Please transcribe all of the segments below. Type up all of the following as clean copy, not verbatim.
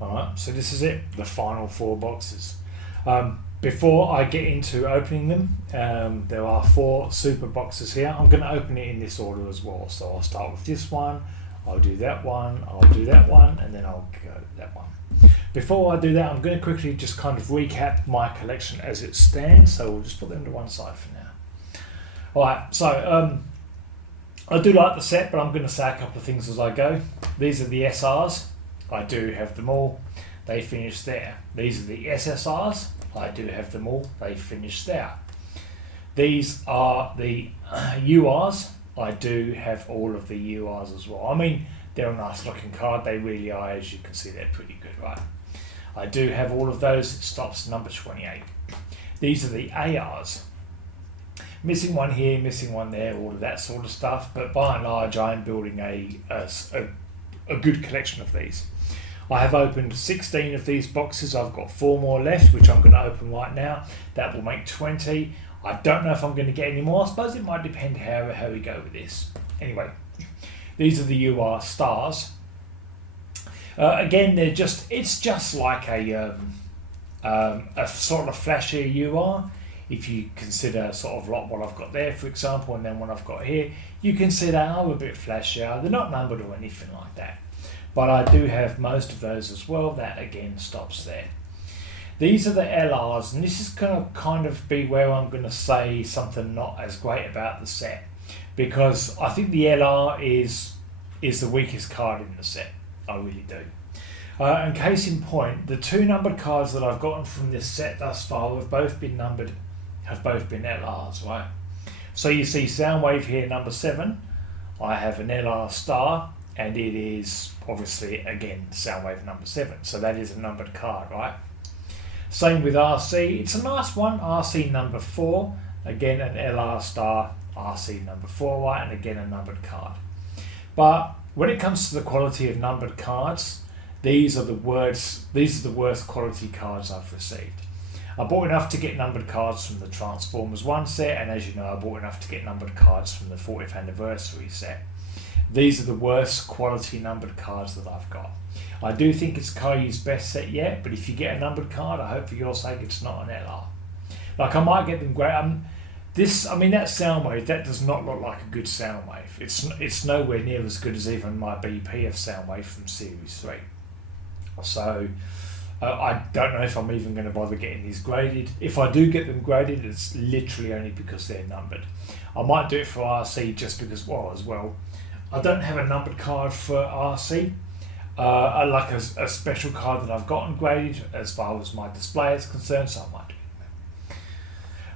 Alright, so this is it, the final 4 boxes. Before I get into opening them, there are 4 super boxes here. I'm going to open it in this order as well. So I'll start with this one, I'll do that one, I'll do that one, and then I'll go that one. Before I do that, I'm going to quickly just kind of recap my collection as it stands. So we'll just put them to one side for now. Alright, so I do like the set, but I'm going to say a couple of things as I go. These are the SRs. I do have them all. They finish there. These are the SSRs. I do have them all. They finish there. These are the URs. I do have all of the URs as well. I mean, they're a nice looking card. They really are. As you can see, they're pretty good, right? I do have all of those. It stops number 28. These are the ARs. Missing one here, missing one there, all of that sort of stuff. But by and large, I'm building a good collection of these. I have opened 16 of these boxes. I've got 4 more left, which I'm going to open right now. That will make 20. I don't know if I'm going to get any more. I suppose it might depend how we go with this. Anyway, these are the UR stars. Again, it's just like a sort of flashy UR. If you consider sort of like what I've got there, for example, and then what I've got here, you can see they are a bit flashier. They're not numbered or anything like that. But I do have most of those as well. That again stops there. These are the LRs, and this is going to kind of be where I'm going to say something not as great about the set, because I think the LR is the weakest card in the set. I really do. And case in point, the 2 numbered cards that I've gotten from this set thus far have both been numbered, have both been LRs, right? So you see Soundwave here, number 7. I have an LR star, and it is obviously again Soundwave number 7. So that is a numbered card, right? Same with RC. It's a nice one. RC number 4, again an LR star. RC number 4, right, and again a numbered card. But when it comes to the quality of numbered cards, these are the worst quality cards I've received. I bought enough to get numbered cards from the Transformers 1 set, and as you know, I bought enough to get numbered cards from the 40th anniversary set. These are the worst quality numbered cards that I've got. I do think it's Kaiyu's best set yet, but if you get a numbered card, I hope for your sake it's not an LR. Like, I might get them great. That Soundwave, that does not look like a good Soundwave. It's nowhere near as good as even my BP of Soundwave from Series 3. So I don't know if I'm even going to bother getting these graded. If I do get them graded, it's literally only because they're numbered. I might do it for RC just because, I don't have a numbered card for RC. I like a special card that I've gotten graded as far as my display is concerned, so I might do it.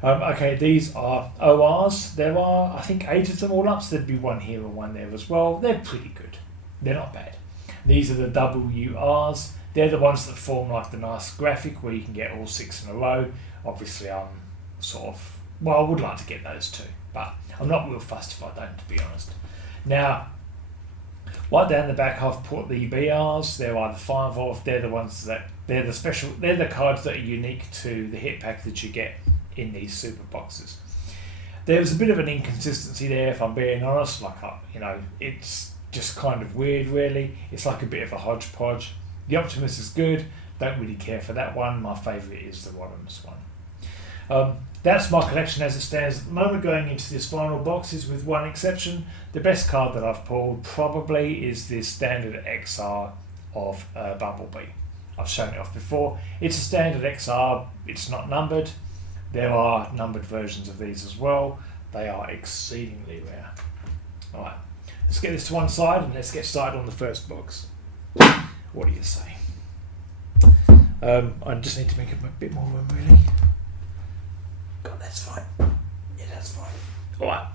Okay, these are ORs. There are, I think, 8 of them all up, so there'd be 1 here and 1 there as well. They're pretty good. They're not bad. These are the WRs. They're the ones that form like the nice graphic where you can get all 6 in a row. Obviously, I'm I would like to get those too, but I'm not real fussed if I don't, to be honest. Now, right down the back, I've put the BRs. They're either 5 off. They're the ones they're the cards that are unique to the hit pack that you get in these super boxes. There's a bit of an inconsistency there, if I'm being honest. It's just kind of weird, really. It's like a bit of a hodgepodge. The Optimus is good. Don't really care for that one. My favourite is the Rodimus one. That's my collection as it stands at the moment. Going into this final box is with one exception. The best card that I've pulled probably is this standard XR of Bumblebee. I've shown it off before. It's a standard XR. It's not numbered. There are numbered versions of these as well. They are exceedingly rare. Alright, let's get this to one side and let's get started on the first box. What do you say? I just need to make a bit more room, really. God, that's fine. Yeah, that's fine. Alright.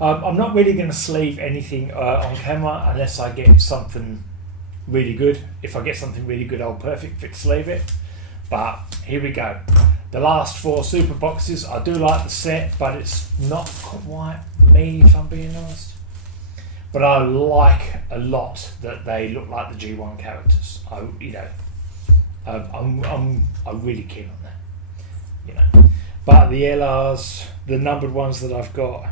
I'm not really going to sleeve anything on camera unless I get something really good. If I get something really good, I'll perfect fit sleeve it. But here we go. The last 4 super boxes. I do like the set, but it's not quite me, if I'm being honest. But I like a lot that they look like the G1 characters. I'm really keen on that. But the LRs, the numbered ones that I've got,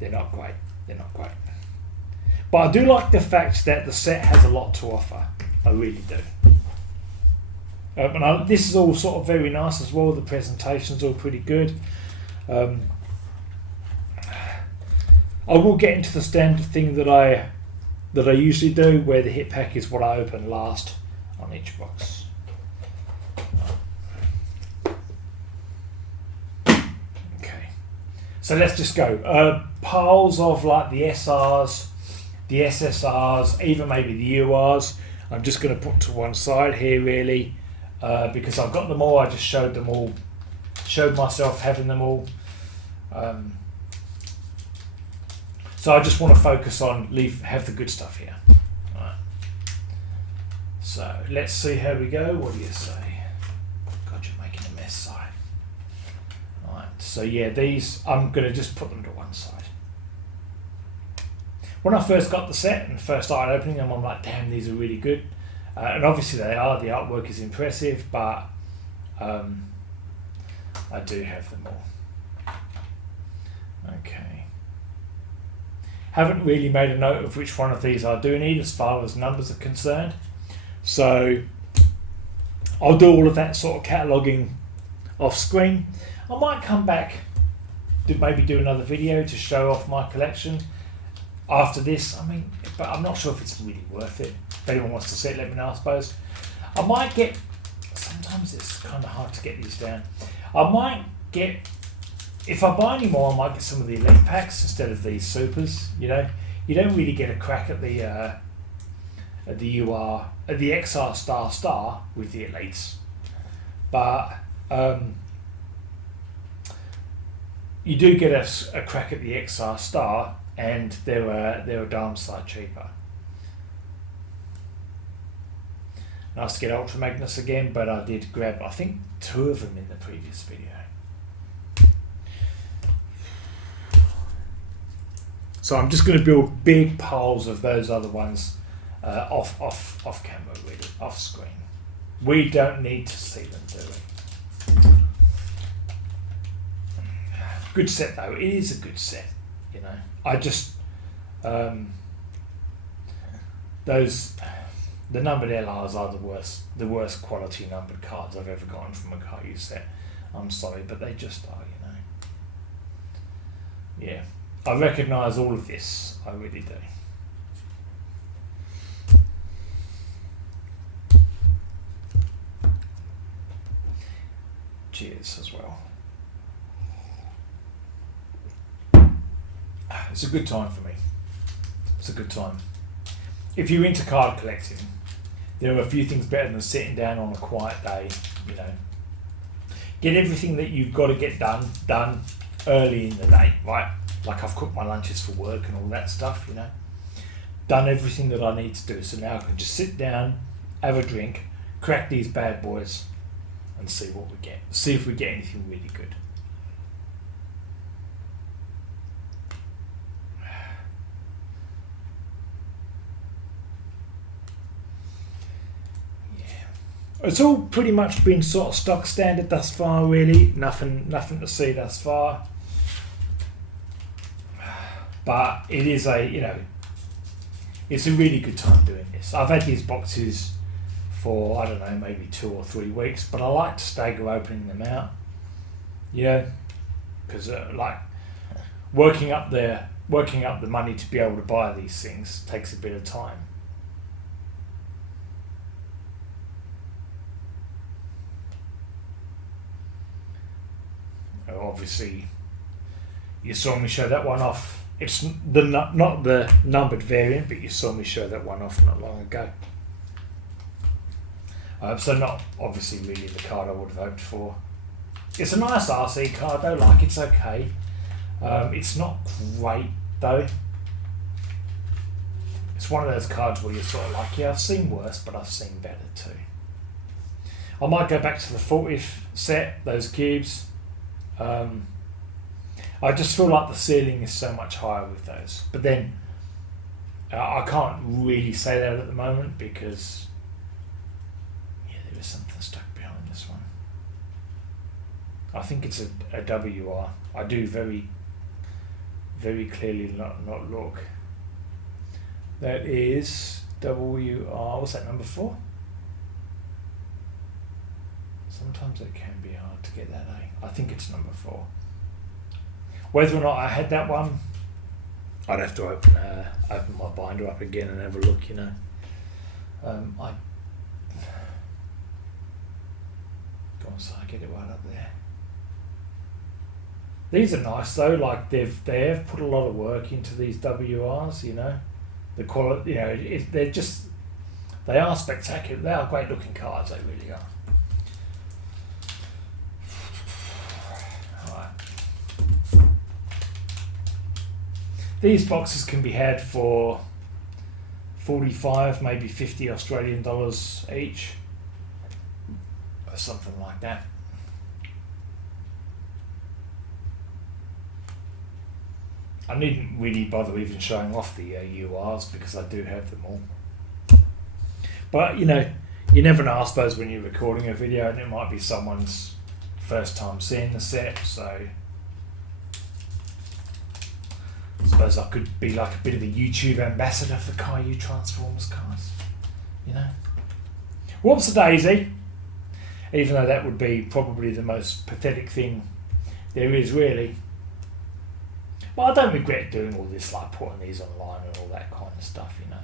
they're not great. They're not great. But I do like the fact that the set has a lot to offer. I really do. This is all sort of very nice as well. The presentation's all pretty good. I will get into the standard thing that I usually do, where the hit pack is what I open last on each box. Okay, so let's just go. Piles of like the SRs, the SSRs, even maybe the URs. I'm just going to put to one side here really, because I've got them all. I just showed them all, showed myself having them all. So I just want to focus on have the good stuff here. Right. So let's see how we go. What do you say? God, you're making a mess, Si. Right. So yeah, these I'm going to just put them to one side. When I first got the set and first started opening them, I'm like, damn, these are really good. And obviously they are. The artwork is impressive, but I do have them all. Okay. Haven't really made a note of which one of these I do need as far as numbers are concerned. So I'll do all of that sort of cataloguing off screen. I might come back to maybe do another video to show off my collection after this. I mean, but I'm not sure if it's really worth it. If anyone wants to see it, let me know, I suppose. I might get, sometimes it's kind of hard to get these down. I might get, if I buy any more, I might get some of the elite packs instead of these supers. You know, you don't really get a crack at the XR star with the elites, but you do get a crack at the XR star, and they're a damn sight cheaper. Nice to get Ultra Magnus again, but I did grab, I think, 2 of them in the previous video. So I'm just going to build big piles of those other ones off camera, really, off screen. We don't need to see them, do we? Good set though. It is a good set, you know. I just the numbered LRs are the worst quality numbered cards I've ever gotten from a Kayou set. I'm sorry, but they just are, you know. Yeah. I recognise all of this, I really do. Cheers as well. It's a good time for me. It's a good time. If you're into card collecting, there are a few things better than sitting down on a quiet day, you know. Get everything that you've got to get done early in the day, right? Like I've cooked my lunches for work and all that stuff, you know. Done everything that I need to do, so now I can just sit down, have a drink, crack these bad boys, and see what we get. See if we get anything really good. It's all pretty much been sort of stock standard thus far, really. Nothing to see thus far. But it is it's a really good time doing this. I've had these boxes for, I don't know, maybe 2 or 3 weeks, but I like to stagger opening them out, you know, because like working up the money to be able to buy these things takes a bit of time. Obviously, you saw me show that one off. It's not the numbered variant, but you saw me show that one off not long ago. So not obviously really the card I would have hoped for. It's a nice RC card though, like it's okay. It's not great though. It's one of those cards where you're sort of like, yeah, I've seen worse, but I've seen better too. I might go back to the 40th set, those cubes. I just feel like the ceiling is so much higher with those. But then I can't really say that at the moment because there is something stuck behind this one. I think it's a WR. I do very, very clearly not look. That is WR, what's that, number 4? Sometimes it can be hard to get that, eh? I think it's number 4. Whether or not I had that one, I'd have to open my binder up again and have a look, you know. So I get it right up there. These are nice though, like they have put a lot of work into these WRs, you know. The quality, you know, they are spectacular. They are great looking cards, they really are. Right. These boxes can be had for 45, maybe 50 Australian dollars each. Something like that. I needn't really bother even showing off the URs because I do have them all. But you know, you never know, I suppose, when you're recording a video, and it might be someone's first time seeing the set, so I suppose I could be like a bit of a YouTube ambassador for Kayou Transformers cards, you know. Whoops a daisy. Even though that would be probably the most pathetic thing there is, really. But I don't regret doing all this, like putting these online and all that kind of stuff, you know.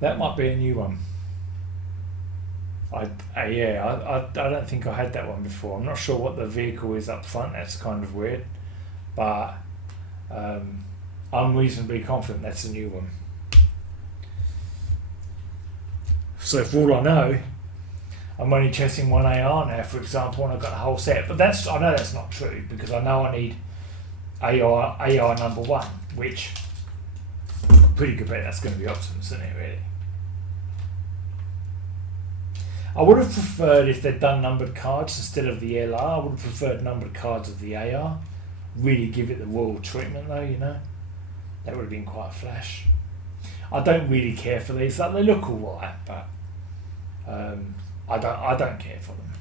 That might be a new one. I don't think I had that one before. I'm not sure what the vehicle is up front. That's kind of weird, but I'm reasonably confident that's a new one. So for all I know, I'm only chasing one AR now, for example, and I've got the whole set. But I know that's not true, because I know I need AR number 1, which I'm pretty good bet that's going to be Optimus, isn't it, really? I would have preferred if they'd done numbered cards instead of the LR. I would have preferred numbered cards of the AR. Really give it the royal treatment though, you know. That would have been quite flash. I don't really care for these. Like, they look alright, but I don't care for them.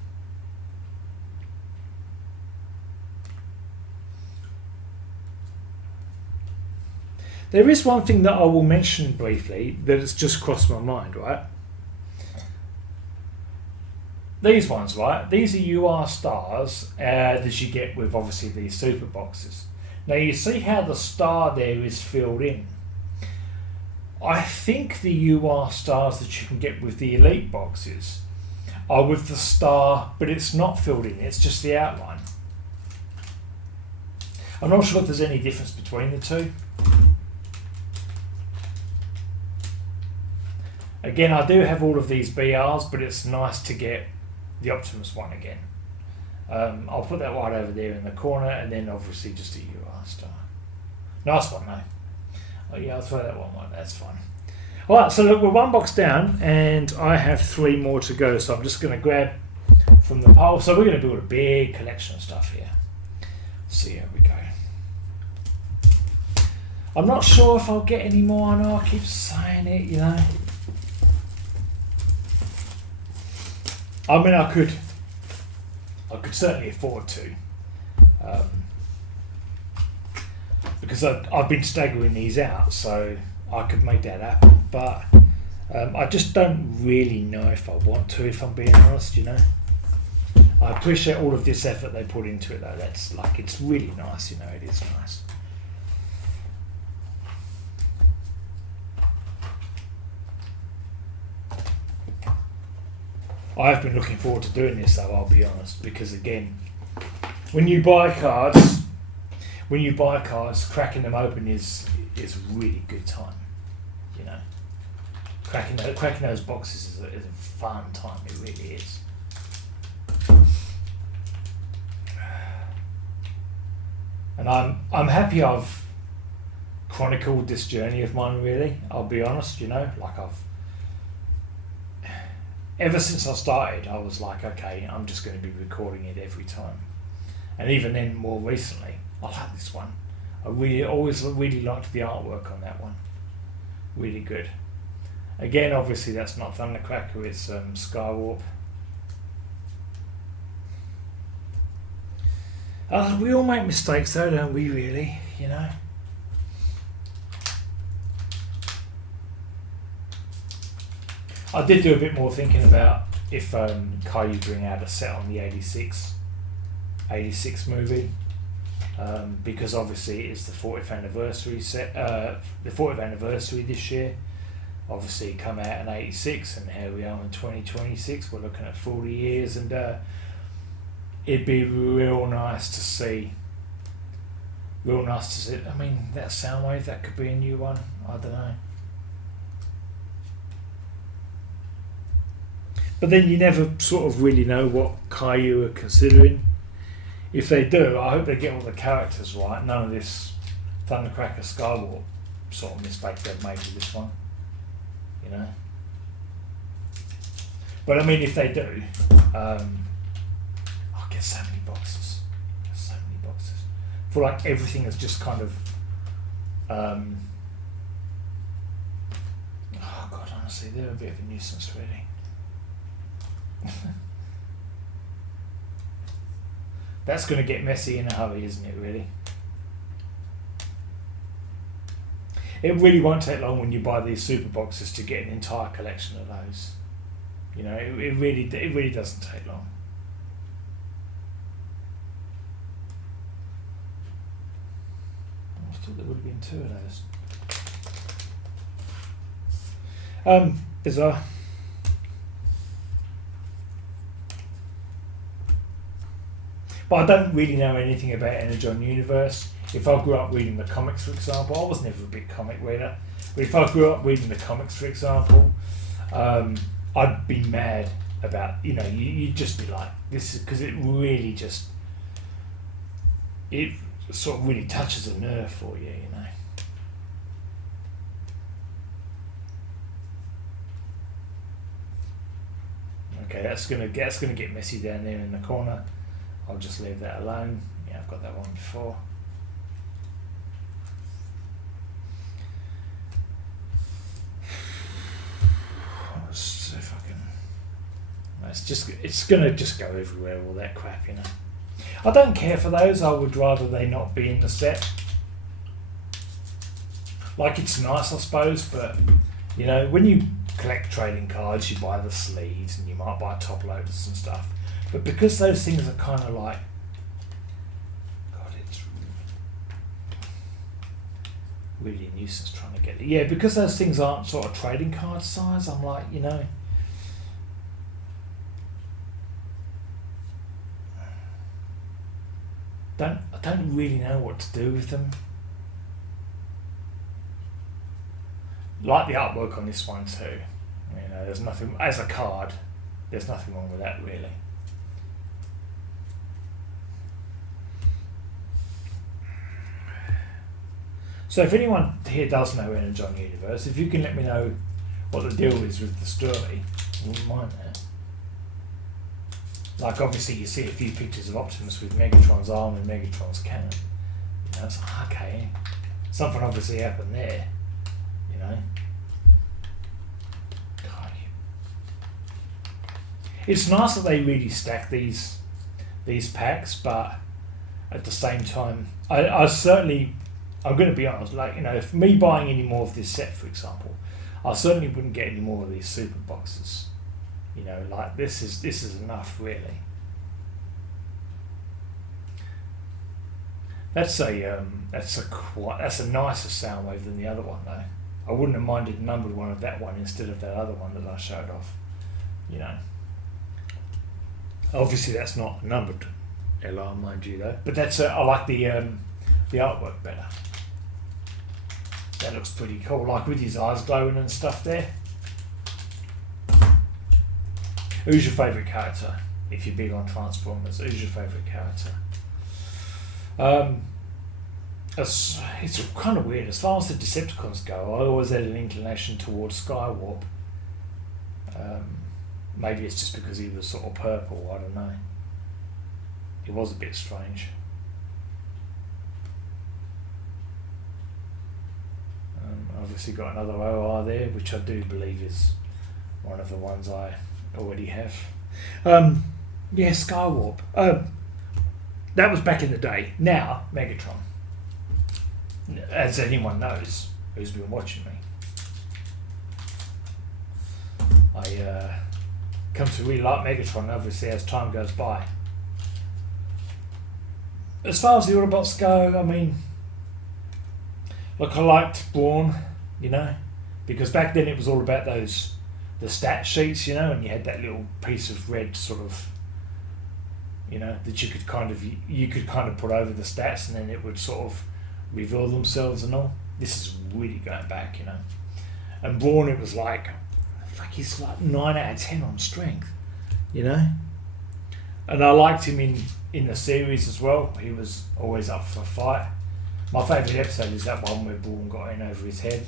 There is one thing that I will mention briefly that has just crossed my mind, right? These ones, right? These are UR stars that you get with obviously these super boxes. Now you see how the star there is filled in. I think the UR stars that you can get with the elite boxes are with the star, but it's not filled in, it's just the outline. I'm not sure if there's any difference between the two. Again, I do have all of these BRs, but it's nice to get the Optimus one again. I'll put that right over there in the corner, and then obviously just a UR star. Nice one though. Oh yeah, I'll throw that one on, that's fine. Alright, so look, we're one box down, and I have 3 more to go, so I'm just going to grab from the pile. So we're going to build a big collection of stuff here. So here we go. I'm not sure if I'll get any more. I know I keep saying it, you know. I mean, I could certainly afford to, because I've been staggering these out, so I could make that happen. But I just don't really know if I want to, if I'm being honest, you know. I appreciate all of this effort they put into it, though. That's like, it's really nice, you know. It is nice. I've been looking forward to doing this, though, I'll be honest, because again, when you buy cards, cracking them open is really good time, you know. Cracking those boxes is a fun time. It really is. And I'm happy I've chronicled this journey of mine. Really, I'll be honest, you know, like ever since I started, I was like, okay, I'm just going to be recording it every time. And even then, more recently, I like this one. I always really liked the artwork on that one. Really good. Again, obviously, that's not Thundercracker, it's Skywarp. We all make mistakes though, don't we, really? You know? I did do a bit more thinking about if Kayou bring out a set on the 86 movie. Because obviously it's the 40th anniversary the 40th anniversary this year. Obviously it come out in 86 and here we are in 2026, we're looking at 40 years, and it'd be real nice to see. I mean, that Soundwave, that could be a new one, I don't know. But then you never sort of really know what Kayou are considering. If they do, I hope they get all the characters right. None of this Thundercracker Skywalk sort of mistake they've made with this one. You know? But I mean, if they do, I'll get so many boxes. So many boxes. I feel like everything is just kind of... oh God, honestly, they're a bit of a nuisance, really. That's going to get messy in a hurry, isn't it, really? It really won't take long when you buy these super boxes to get an entire collection of those. You know, it really doesn't take long. I thought there would have been two of those. Bizarre. But I don't really know anything about Energon Universe. If I grew up reading the comics, for example, I was never a big comic reader, but if I grew up reading the comics, for example, I'd be mad about, you know, you'd just be like, this is, because it really just, it sort of really touches a nerve for you, you know. Okay, that's gonna get messy down there in the corner. I'll just leave that alone. Yeah, I've got that one before. Let's see if I can. It's gonna just go everywhere, all that crap, you know. I don't care for those. I would rather they not be in the set. Like, it's nice, I suppose, but you know, when you collect trading cards, you buy the sleeves and you might buy top loaders and stuff. But because those things are kind of like, God, it's really a nuisance trying to get it. Yeah, because those things aren't sort of trading card size, I'm like, you know, I don't really know what to do with them. Like the artwork on this one too. You know, there's nothing, as a card, there's nothing wrong with that, really. So if anyone here does know Energon Universe, if you can let me know what the deal is with the story, I wouldn't mind that. Like, obviously you see a few pictures of Optimus with Megatron's arm and Megatron's cannon. You know, it's like, okay, something obviously happened there, you know. God. It's nice that they really stack these packs, but at the same time, I certainly, I'm going to be honest, like, you know, if me buying any more of this set, for example, I certainly wouldn't get any more of these super boxes. You know, like, this is enough, really. That's a nicer Soundwave than the other one, though. I wouldn't have minded a numbered one of that one instead of that other one that I showed off. You know, obviously that's not numbered LR, mind you, though. But that's I like the artwork better. That looks pretty cool, like with his eyes glowing and stuff there. Who's your favourite character? If you're big on Transformers, who's your favourite character? It's kind of weird. As far as the Decepticons go, I always had an inclination towards Skywarp. Maybe it's just because he was sort of purple, I don't know. It was a bit strange. Obviously got another OR there, which I do believe is one of the ones I already have. Yeah, Skywarp. That was back in the day. Now, Megatron. As anyone knows who's been watching me, I come to really like Megatron, obviously, as time goes by. As far as the Autobots go, I mean, look, I liked Brawn, you know, because back then it was all about the stat sheets, you know, and you had that little piece of red sort of, you know, that you could kind of put over the stats, and then it would sort of reveal themselves and all. This is really going back, you know. And Brawn, it was like, fuck, he's like 9 out of 10 on strength, you know. And I liked him in the series as well. He was always up for a fight. My favourite episode is that one where Brawn got in over his head.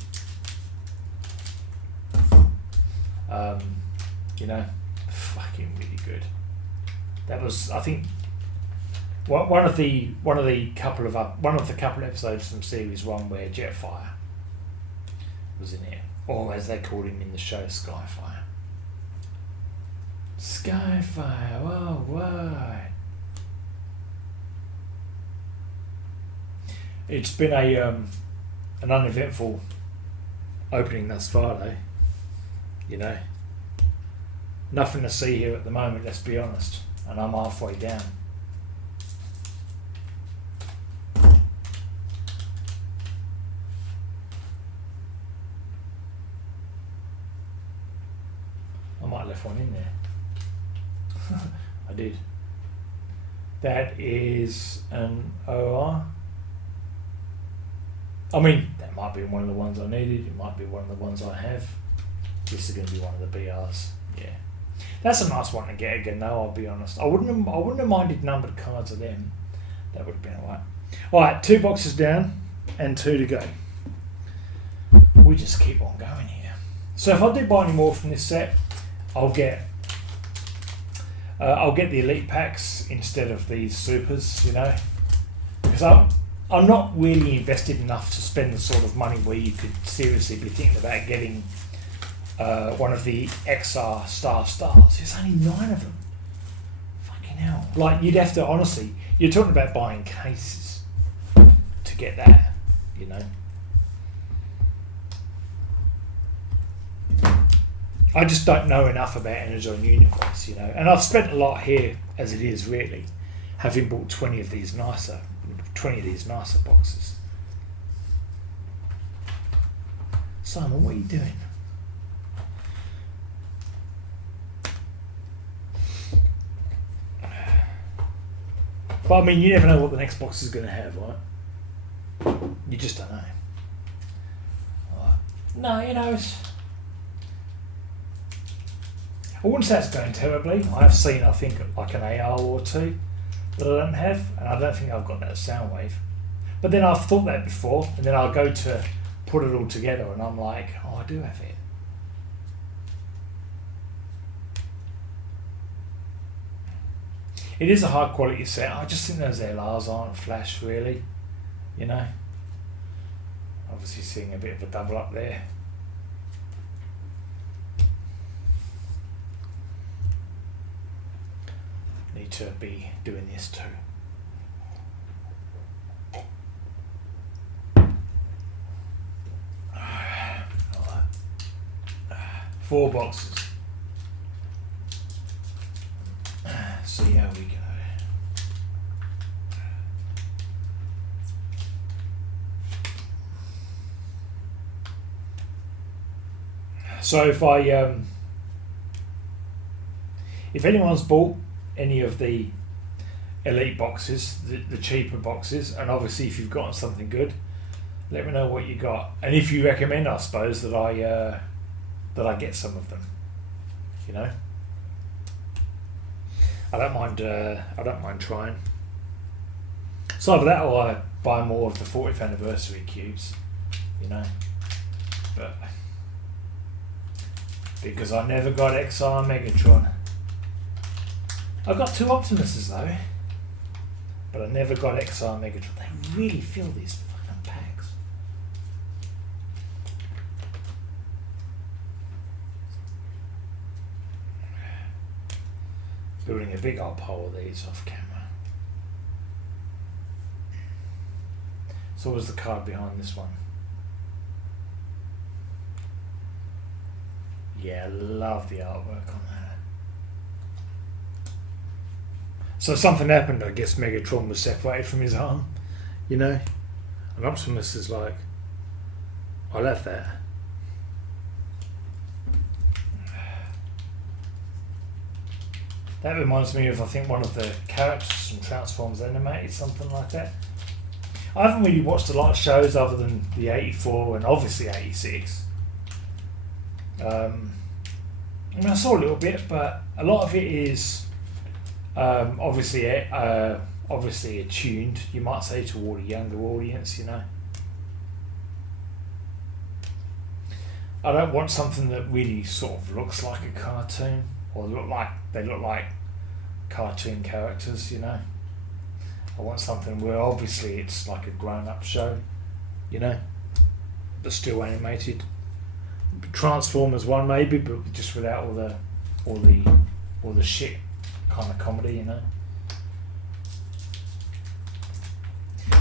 You know, fucking really good. That was, I think, one of the couple of episodes from series 1 where Jetfire was in it, or as they called him in the show, Skyfire. Skyfire, oh why? It's been an uneventful opening thus far, though. You know, nothing to see here at the moment. Let's be honest, and I'm halfway down. I might have left one in there. I did. That is an OR. I mean, that might be one of the ones I needed. It might be one of the ones I have. This is going to be one of the BRs. Yeah, that's a nice one to get again, though. I'll be honest. I wouldn't have minded numbered cards of them. That would have been alright. All right, 2 boxes down and 2 to go. We just keep on going here. So if I do buy any more from this set, I'll get the elite packs instead of these supers, you know, because I'm not really invested enough to spend the sort of money where you could seriously be thinking about getting one of the XR stars. There's only 9 of them. Fucking hell. Like, you'd have to, honestly, you're talking about buying cases to get that, you know. I just don't know enough about Energon Universe, you know. And I've spent a lot here, as it is, really, having bought 20 of these nicer boxes. Simon, what are you doing? But I mean, you never know what the next box is going to have, right? You just don't know. Right. No, you know, I wouldn't say it's going terribly. I have seen, I think, like an AR or 2 that I don't have, and I don't think I've got that sound wave. But then I've thought that before, and then I'll go to put it all together, and I'm like, oh, I do have it. It is a high quality set. I just think those LRs aren't flash, really, you know. Obviously seeing a bit of a double up there. Need to be doing this too. 4 boxes. See how we go. So if anyone's bought any of the elite boxes, the cheaper boxes, and obviously if you've gotten something good, let me know what you got, and if you recommend, I suppose, that I get some of them, you know. I don't mind trying. So either that or I buy more of the 40th anniversary cubes, you know. But because I never got XR Megatron. I got 2 Optimuses though, but I never got XR Megatron. They really fill these fucking packs. Building a big old pile of these off camera. So what's the card behind this one? Yeah, love the artwork on that. So something happened, I guess Megatron was separated from his arm, you know? And Optimus is like, I left that. That reminds me of, I think, one of the characters from Transformers Animated, something like that. I haven't really watched a lot of shows other than the 84 and obviously 86. I mean, I saw a little bit, but a lot of it is obviously attuned, you might say, toward a younger audience, you know. I don't want something that really sort of looks like a cartoon, or they look like cartoon characters, you know. I want something where obviously it's like a grown-up show, you know, but still animated. Transformers 1 maybe, but just without all the shit kind of comedy, you know.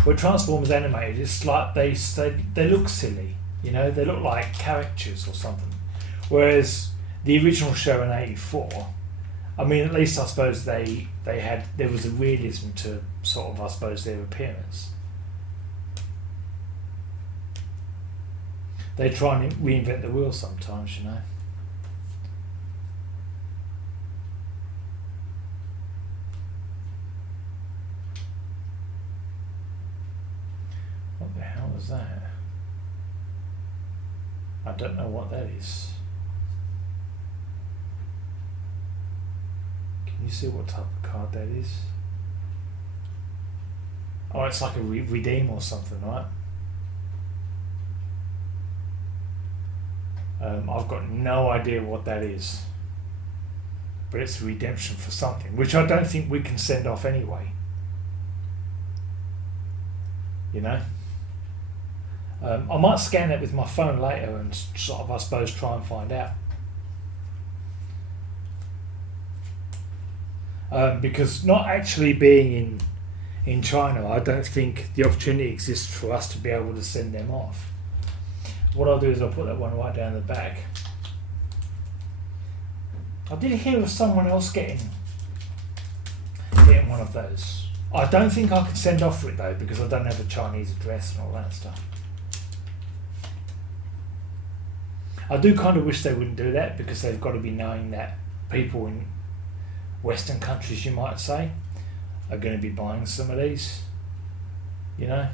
With Transformers Animated, it's like they look silly, you know, they look like caricatures or something. Whereas the original show in 84, I mean, at least I suppose there was a realism to sort of, I suppose, their appearance. They try and reinvent the wheel sometimes, you know. What the hell is that? I don't know what that is. Can you see what type of card that is? Oh, it's like a redeem or something, right? I've got no idea what that is, but it's a redemption for something, which I don't think we can send off anyway, you know. I might scan it with my phone later and sort of, I suppose, try and find out. Because not actually being in China, I don't think the opportunity exists for us to be able to send them off. What I'll do is I'll put that one right down the back. I did hear of someone else getting one of those. I don't think I can send off for it though, because I don't have a Chinese address and all that stuff. I do kind of wish they wouldn't do that, because they've got to be knowing that people in Western countries, you might say, are going to be buying some of these, you know.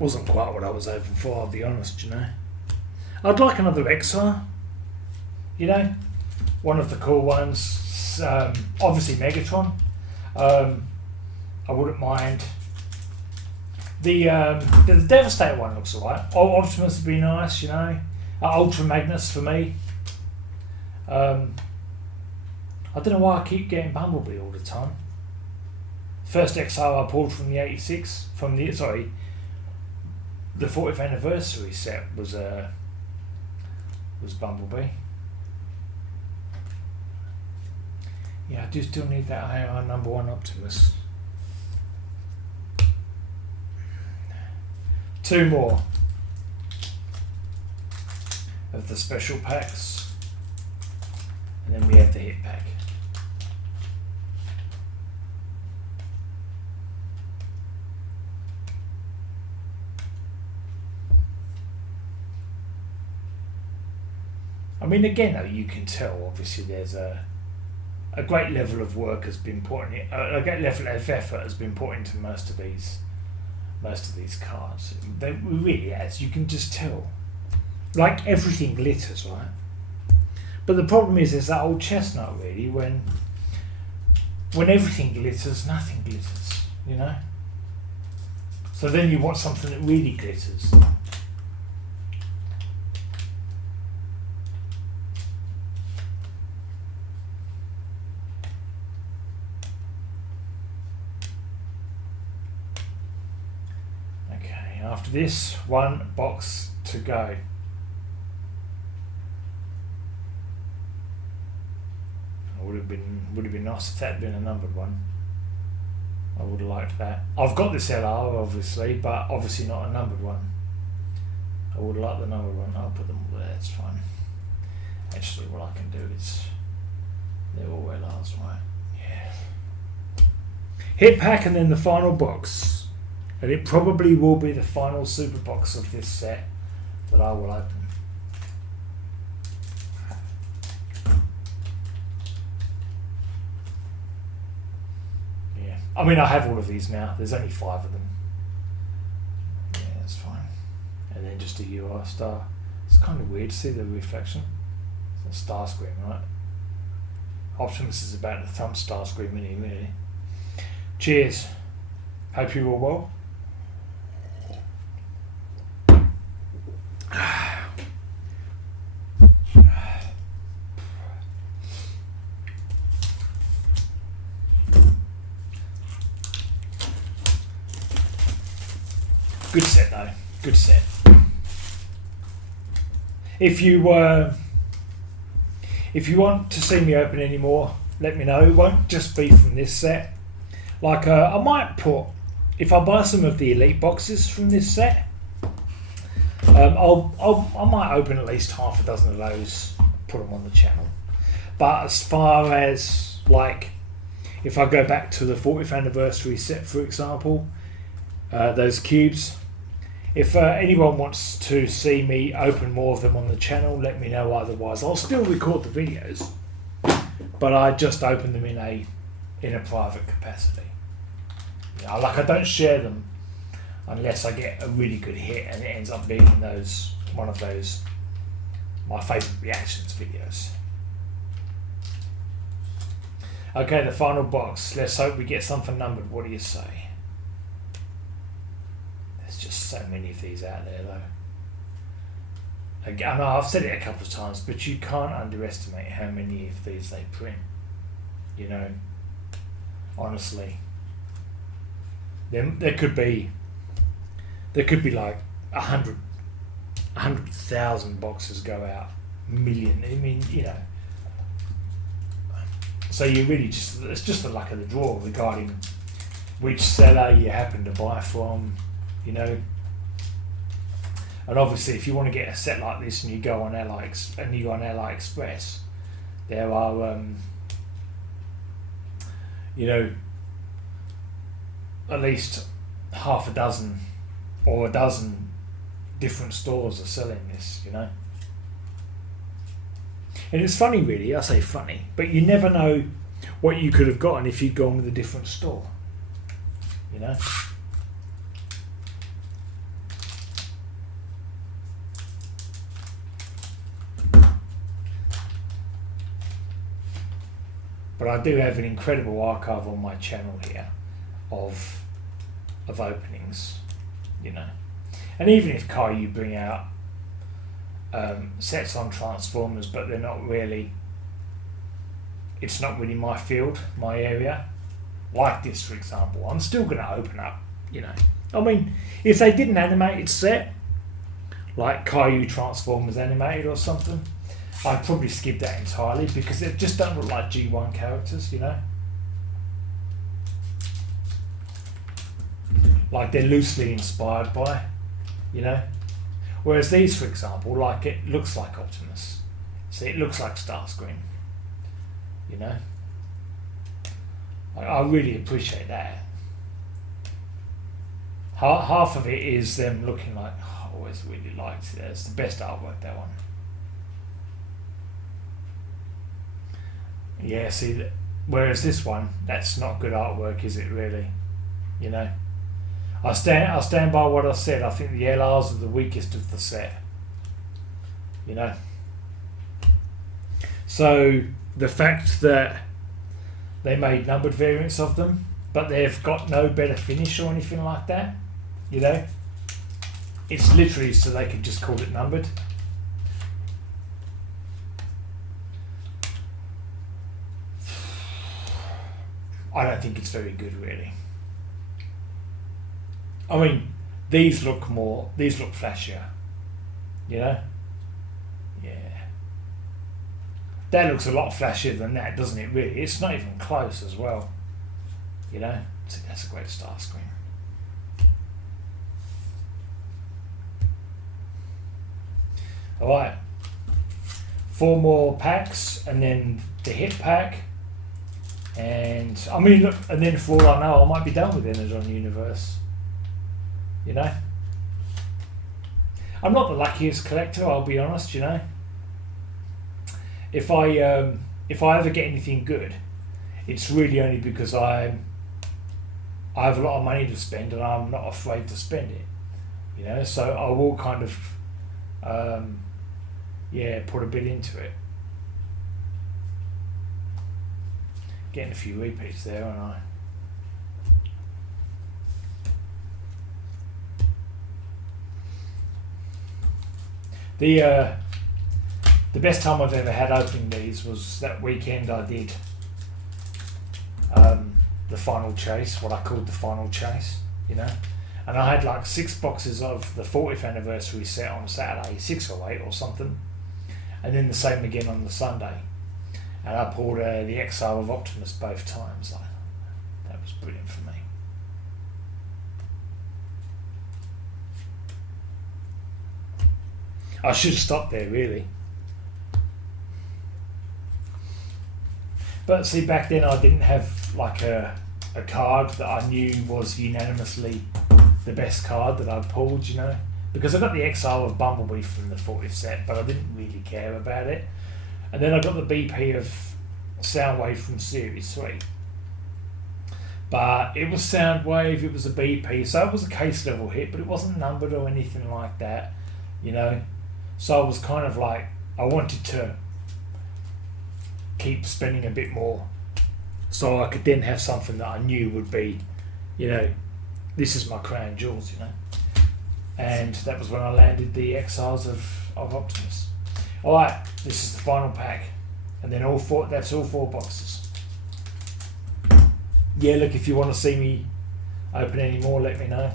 Wasn't quite what I was hoping for, I'll be honest, you know. I'd like another XR, you know, one of the cool ones, obviously Megatron. I wouldn't mind. The Devastator one looks alright. Optimus would be nice, you know. Ultra Magnus for me. I don't know why I keep getting Bumblebee all the time. First XR I pulled from the 86, the 40th anniversary set was Bumblebee. Yeah, I do still need that AR number 1 Optimus. 2 more of the special packs, and then we have the hit pack. I mean, again, though, you can tell, obviously, there's a great level of work has been put in, a great level of effort has been put into most of these cards. They really has. You can just tell. Like, everything glitters, right? But the problem is, there's that old chestnut, really, when everything glitters, nothing glitters, you know? So then you want something that really glitters. After this, 1 box to go. have been nice if that had been a numbered one. I would have liked that. I've got this LR obviously, but obviously not a numbered one. I would like the numbered one. I'll put them all there, it's fine. Actually, what I can do is, they're all LRs, right? Yeah. Hit pack and then the final box. And it probably will be the final super box of this set that I will open. Yeah. I mean, I have all of these now. There's only 5 of them. Yeah, that's fine. And then just a UR star. It's kind of weird to see the reflection. It's a star screen, right? Optimus is about the thumb star screen mini, really. Cheers. Hope you're all well. Good set though, good set. If you want to see me open any more, let me know. It won't just be from this set. Like I might put, if I buy some of the elite boxes from this set, I might open at least half a dozen of those, put them on the channel. But as far as like, if I go back to the 40th anniversary set, for example, those cubes, if anyone wants to see me open more of them on the channel, let me know. Otherwise, I'll still record the videos, but I just open them in a private capacity. You know, like I don't share them unless I get a really good hit and it ends up being one of those my favourite reactions videos. Okay, the final box. Let's hope we get something numbered. What do you say? There's just so many of these out there, though. Again, I know I've said it a couple of times, but you can't underestimate how many of these they print. You know, honestly, there could be like 100,000 boxes go out, million. I mean, you know. So you really it's just the luck of the draw regarding which seller you happen to buy from, you know. And obviously, if you want to get a set like this and you go on AliExpress, there are, you know, at least half a dozen or a dozen different stores are selling this, you know. And it's funny, really. I say funny, but you never know what you could have gotten if you'd gone with a different store, you know. But I do have an incredible archive on my channel here of openings, you know. And even if Kayou bring out sets on Transformers, but they're not really, it's not really my field, my area, like this for example, I'm still going to open up, you know. I mean, if they did an animated set, like Kayou Transformers animated or something, I'd probably skip that entirely because they just don't look like G1 characters, you know. Like they're loosely inspired by, you know. Whereas these, for example, like it looks like Optimus. See, it looks like Starscream, you know. I really appreciate that. Half of it is them looking like, oh, I always really liked it. It's the best artwork, that one. Yeah, see, whereas this one, that's not good artwork, is it really? You know? I stand by what I said. I think the LRs are the weakest of the set. You know? So, the fact that they made numbered variants of them, but they've got no better finish or anything like that, you know? It's literally so they can just call it numbered. I don't think it's very good, really. I mean, these look flashier, you know? Yeah. That looks a lot flashier than that, doesn't it, really? It's not even close as well. You know, that's a great start screen. Alright, 4 more packs and then the hit pack. And I mean, look, and then for all I know, I might be done with Energon Universe. You know? I'm not the luckiest collector, I'll be honest, you know. If I ever get anything good, it's really only because I have a lot of money to spend and I'm not afraid to spend it. You know, so I will kind of put a bit into it. Getting a few repeats there, aren't I? The best time I've ever had opening these was that weekend I did the final chase, what I called the final chase, you know. And I had like 6 boxes of the 40th anniversary set on Saturday, 6 or 8 or something, and then the same again on the Sunday. And I pulled the Exile of Optimus both times. That was brilliant for me. I should have stopped there, really. But see, back then I didn't have like a card that I knew was unanimously the best card that I pulled, you know. Because I got the Exile of Bumblebee from the 40th set, but I didn't really care about it. And then I got the BP of Soundwave from Series 3. But it was Soundwave, it was a BP, so it was a case level hit, but it wasn't numbered or anything like that, you know. So I was kind of like, I wanted to keep spending a bit more so I could then have something that I knew would be, you know, this is my crown jewels, you know. And that was when I landed the Exiles of Optimus. Alright, this is the final pack. And then that's all 4 boxes. Yeah, look, if you want to see me open any more, let me know.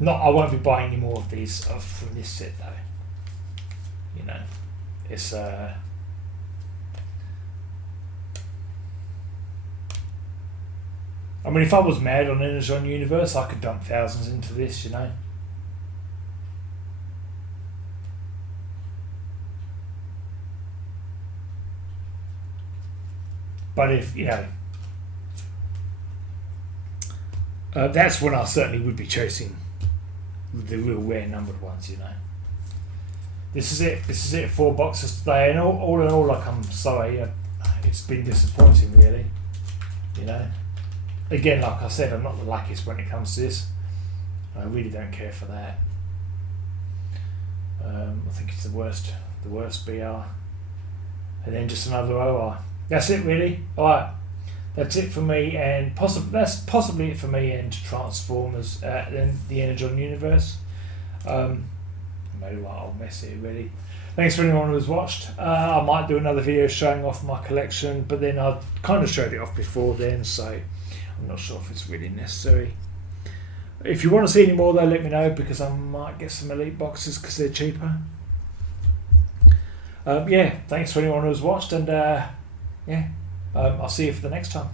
I won't be buying any more of these from this set though. You know, it's I mean, if I was mad on Energon Universe, I could dump thousands into this, you know. But if, you know, that's when I certainly would be chasing the real rare numbered ones, you know. This is it, 4 boxes today, and all in all, like, I'm sorry, it's been disappointing, really, you know. Again, like I said, I'm not the luckiest when it comes to this. I really don't care for that. I think it's the worst BR. And then just another OR. That's it, really. Alright, that's it for me, and that's possibly it for me and Transformers and the Energon Universe. Maybe I'll mess it, really. Thanks for anyone who's watched. I might do another video showing off my collection, but then I kind of showed it off before then, so I'm not sure if it's really necessary. If you want to see any more though, let me know, because I might get some elite boxes because they're cheaper. Yeah, thanks for anyone who's watched, and I'll see you for the next time.